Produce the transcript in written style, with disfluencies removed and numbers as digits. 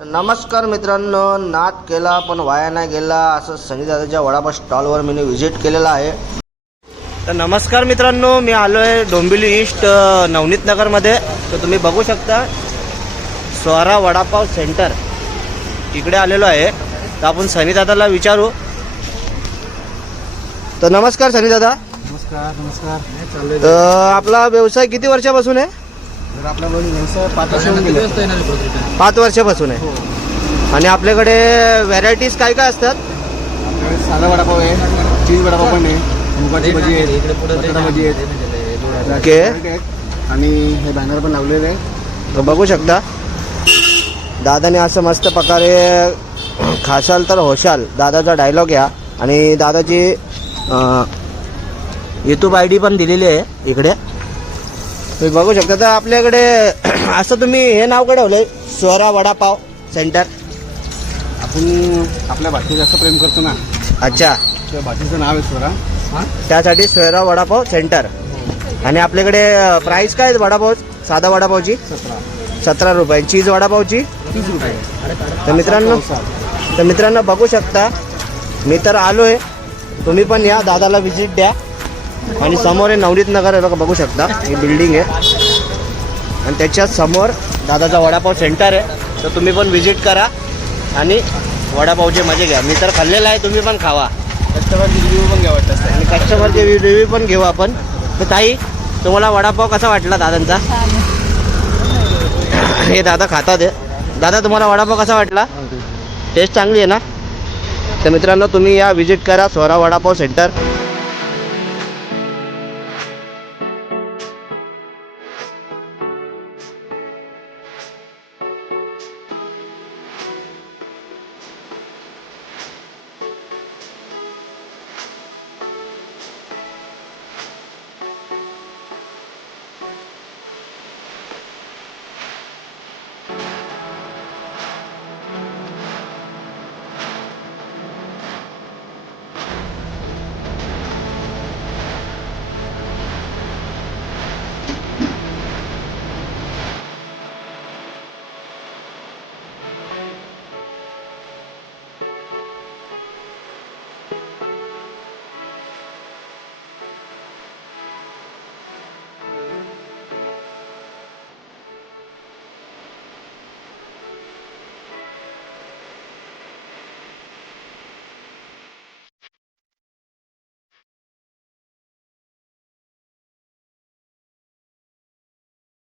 नमस्कार मित्रांनो, नाद केला पण वाया नाही गेला असं सनीदादाच्या वडापाव स्टॉलवर मी व्हिजिट केलेला आहे. तर नमस्कार मित्रांनो, मी आलो आहे डोंबिवली ईस्ट नवनीत नगरमध्ये. तर तुम्ही बघू शकता स्वरा वडापाव सेंटर इकडे आलेलो आहे. तर आपण सनीदादाला विचारू. तर नमस्कार सनीदादा. नमस्कार नमस्कार. तर आपला व्यवसाय किती वर्षापासून आहे? तर आपला व्यवसाय 5 वर्ष होऊन गेले. 5 वर्षापासून आहे. आणि आपल्याकडे व्हरायटीज काय काय असतात? आपल्याकडे साधा वडापाव आहे, चीज वडापाव पण आहे, मुगाची भजी आहे, बटाटा भजी आहेत, ओके. आणि हे बॅनर पण लावलेले आहे. तर बघू शकता दादाने असं मस्त प्रकारे खाशाल तर होशाल दादाचा डायलॉग या. आणि दादाची यूट्यूब ID पण दिलेली आहे इकडे, तुम्ही बघू शकता. तर आपल्याकडे असं तुम्ही हे नाव काय ठेवलंय, स्वरा वडापाव सेंटर? आपण आपल्या भाषेत जास्त प्रेम करतो ना, अच्छा, त्या भाषेचं नाव आहे स्वरा. त्यासाठी स्वरा वडापाव सेंटर. आणि आपल्याकडे प्राईस काय आहे वडापाव? साधा वडापावची 17 रुपये, चीज वडापावची 30 रुपये. तर मित्रांनो बघू शकता, मी तर आलो आहे, तुम्ही पण या, दादाला विजिट द्या. आणि समोर आहे नवनीत नगर आहे बघा, बघू शकता ही बिल्डिंग आहे आणि त्याच्या समोर दादाचा वडापाव सेंटर आहे. तर तुम्ही पण विजिट करा आणि वडापावचे मजे घ्या. मी तर खाल्लेला आहे, तुम्ही पण खावा. कस्टमरचे रिव्ह्यू पण घ्यावं असतं आणि कस्टमरचे रिव्ह्यू पण घेऊ आपण. तर ताई, तुम्हाला वडापाव कसा वाटला दादांचा? हे दादा खातात आहे. दादा, तुम्हाला वडापाव कसा वाटला? टेस्ट चांगली आहे ना? तर मित्रांनो तुम्ही या विजिट करा स्वरा वडापाव सेंटर.